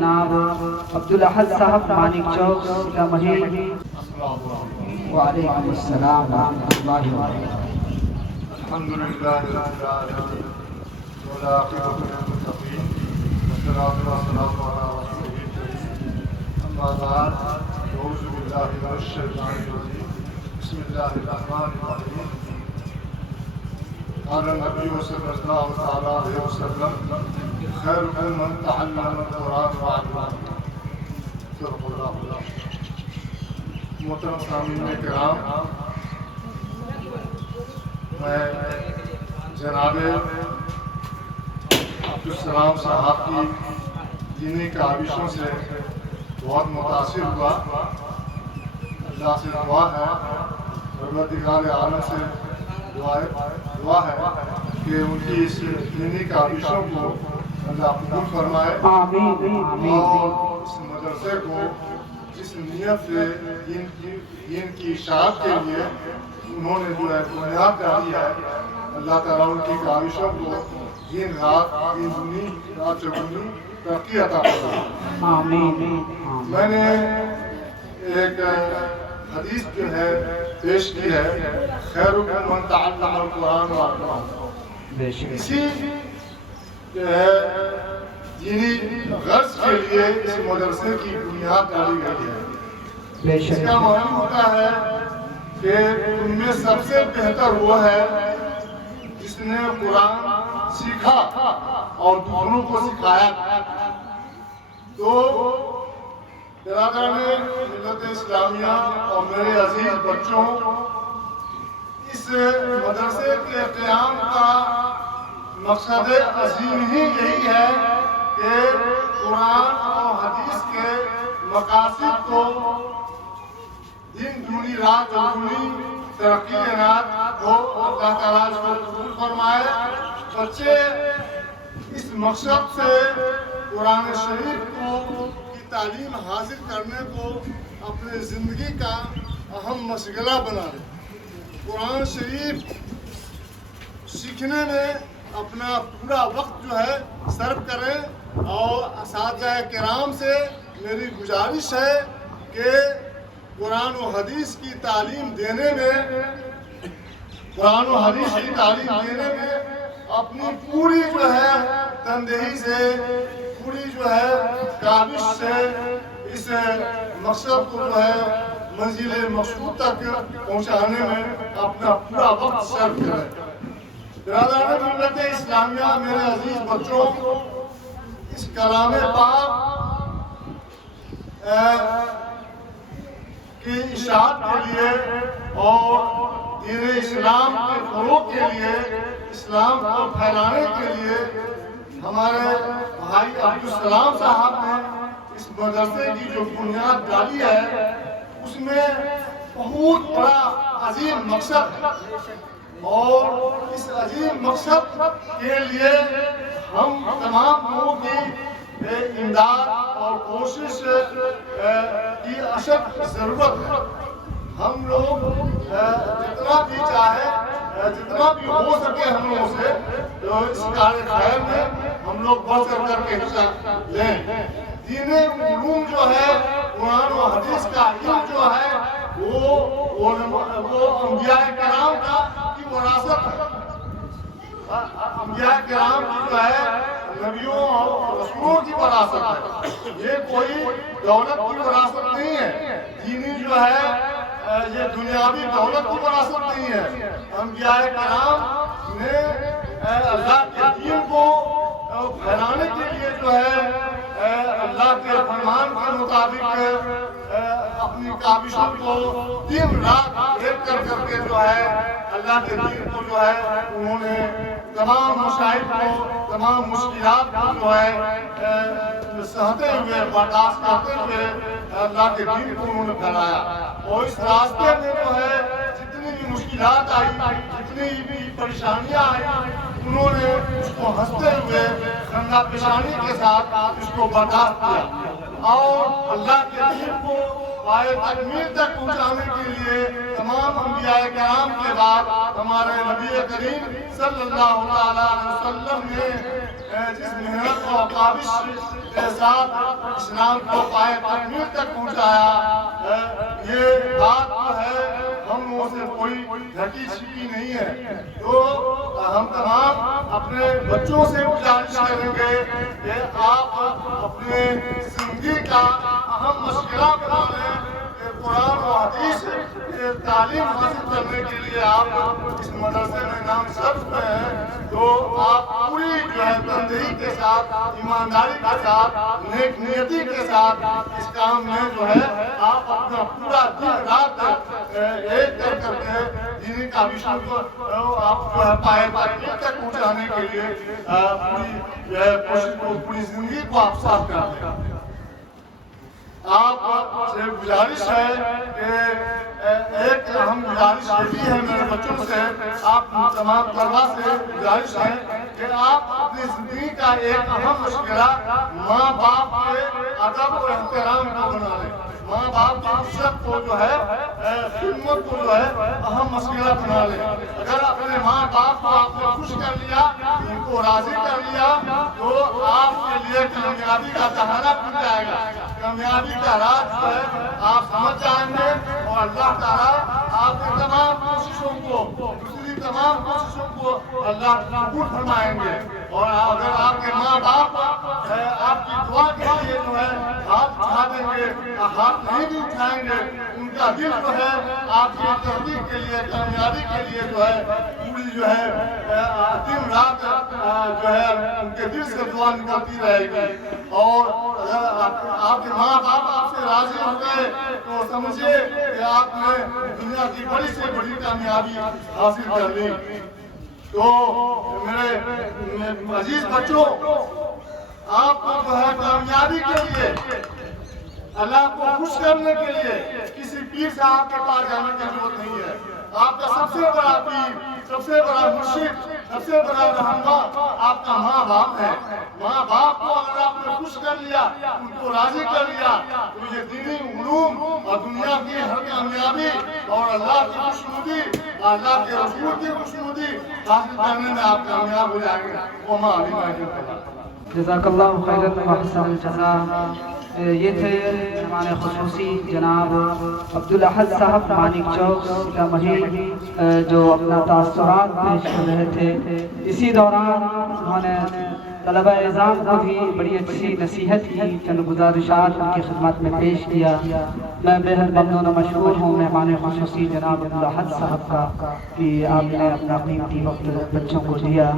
جناب عبدالاحد صاحب مانک چوک سیتامڑھی۔ وعلیکم السلام ورحمۃ اللہ وبرکاتہ۔ الحمدللہ رب العالمین والعاقبۃ للمتقین والصلاۃ والسلام علی رسول اللہ اما بعد اعوذ باللہ من الشیطان الرجیم بسم اللہ الرحمن الرحیم قال النبی صلی اللہ تعالی علیہ وسلم خیرکم من تعلم القرآن وعلمہ۔ صدق اللہ العظیم۔ محترم سامعین کرام، میں جناب عبدالسلام صاحب کی دینی کاوشوں سے بہت متاثر ہوا۔ اللہ سے دعا ہے، پروردگار عالم سے دعا ہے کہ ان کی اس دینی کاوشوں کو اللہ قبول فرمائے اور اس مدرسے کو جس نیت سے دین کی اشاعت کے لیے انہوں نے جو ہے بنیاد ڈالی ہے، اللہ تعالیٰ ان کی کاوشوں کو دن دنی رات چگنی ترقی عطا فرمائے۔ میں نے ایک حدیث جو ہے پیش کی ہے، خیرکم من تعلم القرآن وعلمہ۔ اسی جو ہے دینی غرض کے لیے اس مدرسے کی بنیاد ڈالی گئی ہے۔ اس کا معنی ہوتا ہے کہ ان میں سب سے بہتر وہ ہے جس نے قرآن سیکھا اور دوسروں کو سکھایا۔ تو برادران ملت اسلامیہ اور میرے عزیز بچوں، اس مدرسے کے قیام کا مقصد عظیم ہی یہی ہے کہ قرآن اور حدیث کے مقاصد کو دن دنی رات چگنی ترقی عنایت ہو، اللہ تعالیٰ اس کو قبول فرمائے۔ بچے اس مقصد سے قرآن شریف کی تعلیم حاصل کرنے کو اپنے زندگی کا اہم مشغلہ بنا لیں، قرآن شریف سیکھنے میں اپنا پورا وقت جو ہے صرف کریں۔ اور اساتذہ کرام سے میری گزارش ہے کہ قرآن و حدیث کی تعلیم دینے میں اپنی پوری جو ہے تندہی سے، پوری جو ہے کاوش سے اس مقصد کو جو ہے منزل مقصود تک پہنچانے میں اپنا پورا وقت صرف کریں۔ برادران ملت اسلامیہ، میرے عزیز بچوں، اس کلام پاک کی اشاعت کے لیے اور دین اسلام کے فروغ کے لیے، اسلام کو پھیلانے کے لیے ہمارے بھائی عبدالسلام صاحب نے اس مدرسے کی جو بنیاد ڈالی ہے، اس میں بہت بڑا عظیم مقصد ہے۔ اور اس عظیم مقصد کے لیے ہم تمام لوگوں کی امداد اور کوشش کی اشد ضرورت ہے۔ ہم لوگ جتنا بھی چاہے، جتنا بھی ہو سکے ہم لوگوں سے تو اس کار خیر میں ہم لوگ بڑھ کر کے حصہ لیں۔ دین علوم جو ہے، قرآن و حدیث کا علم جو ہے، وہ انبیاء کرام کی وراثت ہے۔ انبیاء کرام کی جو ہے نبیوں اور رسولوں کی وراثت ہے، یہ کوئی دولت کی وراثت نہیں ہے۔ دینی جو ہے یہ دنیاوی دولت کی وراثت نہیں ہے۔ انبیاء کرام نے اللہ کے دین کو پھیلانے کے لیے جو ہے اللہ کے فرمان کے مطابق اپنی کاوشوں کو دن رات ایک کر کے جو ہے اللہ کے دین کو جو ہے انہوں نے تمام مشاہد کو، تمام مشکلات کو جو ہے سہتے ہوئے، برداشت کرتے ہوئے اللہ کے دین کو انہوں نے پھیلایا۔ اور اس راستے میں جو ہے جتنی بھی مشکلات آئی، جتنی بھی پریشانیاں آئی، انہوں نے اس کو ہنستے ہوئے، خندہ پیشانی کے ساتھ اس کو برداشت کیا اور اللہ کے دین کو پائے تکمیل تک پہنچانے کے لیے تمام انبیاء کرام کے بعد ہمارے نبی کریم صلی اللہ علیہ وسلم نے جس محنت و کاوش کے ساتھ اسلام کو پائے تکمیل تک پہنچایا، یہ بات جو ہے ہم لوگوں سے کوئی گھٹی چھپی نہیں ہے۔ تو ہم تمام اپنے بچوں سے گزارش کریں گے کہ آپ اپنے زندگی کا اہم مشغلہ بنا لیں کہ قرآن و حدیث تعلیم حاصل کرنے کے لیے آپ اس مدرسے میں نام ثبت ہوئے ہیں، تو آپ پوری جو ہے تندہی کے ساتھ، ایمانداری کے ساتھ، نیک نیتی کے ساتھ اس کام میں جو ہے آپ اپنا پورا دن رات ایک کر کے دینی کاوشوں کو آپ جو ہے پائے تکمیل تک پہنچانے کے لیے پوری جو ہے کوشش کو، پوری زندگی کو آپ صاف کرتے ہیں۔ آپ سے گزارش ہے کہ ایک اہم گزارش یہ بھی ہے میرے بچوں سے، آپ تمام طلباء سے گزارش ہے کہ آپ اپنی زندگی کا ایک اہم مشغلہ ماں باپ کے ادب و احترام کو بنا لیں، ماں باپ کی عزت کو جو ہے، خدمت کو جو ہے اہم مشغلہ بنا لیں۔ اگر اپنے ماں باپ کو آپ نے خوش کر لیا، ان کو راضی کر لیا، تو آپ کے لیے کامیابی کا دہانہ کھل جائے گا، کامیابی کا راز جو ہے آپ سمجھ جائیں گے، اور اللہ تعالیٰ آپ کی تمام کوششوں کو، دوسری تمام کوششوں کو اللہ قبول فرمائیں گے۔ اور اگر آپ کے ماں باپ آپ کی دعا کے لیے جو ہے ہاتھ اٹھا دیں گے، ہاتھ نہیں بھی اٹھائیں گے، ان کا دل جو ہے آپ کی تحقیق کے لیے، کامیابی کے لیے جو ہے پوری جو ہے دن رات جو ہے ان کے دل سے دعا نکلتی رہے گی۔ اور اگر آپ کے ماں باپ آپ سے راضی ہو گئے تو سمجھے کہ آپ نے دنیا کی بڑی سے بڑی کامیابی حاصل کر لی۔ تو میرے عزیز بچوں، آپ کو جو ہے کامیابی کے لیے، اللہ کو خوش کرنے کے لیے کسی پیر صاحب کے پاس جانے کی ضرورت نہیں ہے۔ آپ کا سب سے بڑا پیر، سب سے بڑا مرشد، سب سے بڑا رہنما آپ کا ماں باپ ہے۔ ماں باپ کو اگر آپ نے خوش کر لیا، ان کو راضی کر لیا، تو یہ دینی علوم اور دنیا کی ہر کامیابی اور اللہ کی خوشنودی، اللہ کے رسول کی خوشنودی حاصل کرنے میں آپ کامیاب ہو جائیں گے۔ وما علینا الا البلاغ۔ جزاک اللہ خیرا و احسن الجزاء۔ یہ تھے ہمارے خصوصی جناب عبدالاحد صاحب مانک چوک سیتامڑھی، جو اپنا تاثرات پیش کر رہے تھے۔ اسی دوران انہوں نے طلبہ اعزام کو بھی بڑی اچھی نصیحت کی، چند گزارشات ان کی خدمت میں پیش کیا۔ میں بے حد ممنون و مشکور ہوں مہمان خصوصی جناب عبدالاحد صاحب کا کہ آپ نے اپنا قیمتی وقت بچوں کو دیا۔